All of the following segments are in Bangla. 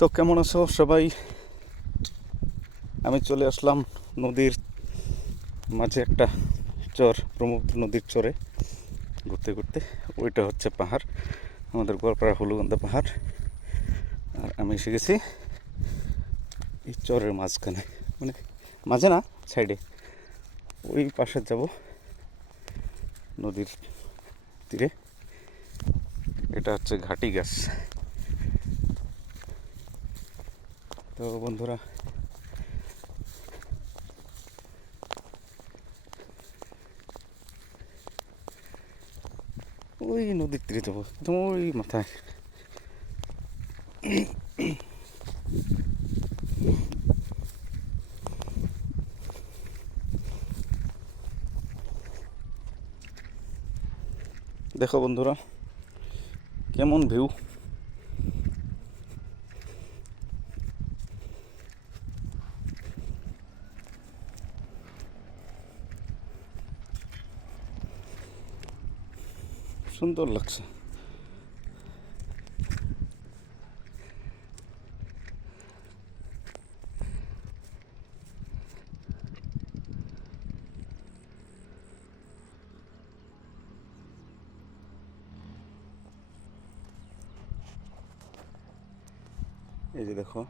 তো কেমন আছো সবাই? আমি চলে আসলাম নদীর মাঝে একটা চর, ব্রহ্মপুত্র নদীর চরে ঘুরতে ঘুরতে। ওইটা হচ্ছে পাহাড়, আমাদের গোয়ালপাড়া হলুগন্ধা পাহাড়। আর আমি এসে গেছি এই চরের মাঝখানে, মানে মাঝে না, সাইডে। ওই পাশে যাব নদীর তীরে। এটা হচ্ছে ঘাটি গাছ। তো বন্ধুরা, ওই নদীর তীরে যাবো, একদম ওই মাথায়। দেখো বন্ধুরা, কেমন ভিউ। সুন্দর লাগছে। এই যে দেখো,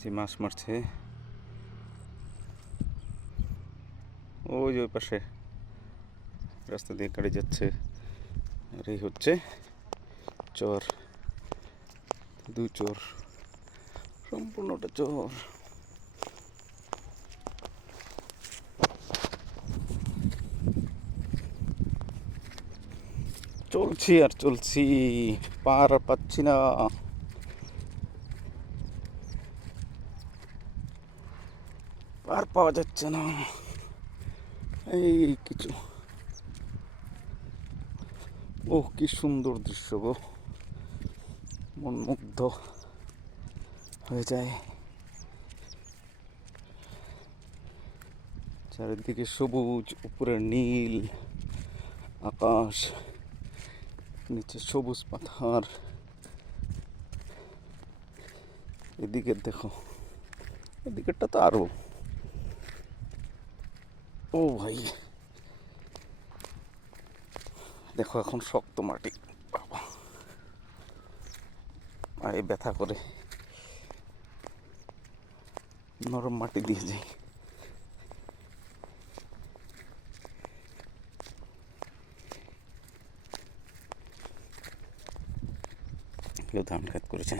যে মাছ মারছে ওই যে ওই পাশে রাস্তা দিয়ে গাড়ি যাচ্ছে। আর এই হচ্ছে চর, দুই চর, সম্পূর্ণটা চর। চলছি আর চলছি, পার আর পাচ্ছি না, পার পাওয়া যাচ্ছে না। এই কিছু, ও কি সুন্দর দৃশ্য গো, মন মুগ্ধ হয়ে যায়। চারিদিকে সবুজ, উপরে নীল আকাশ, নিচে সবুজ পাথর। এদিকে দেখো, এদিকেরটা তো আরো, ও ভাই দেখো, এখন শক্ত মাটি, বাবা পায়ে ব্যথা করে, নরম মাটি দিয়ে যাই। কেউ ধান খেত করেছে।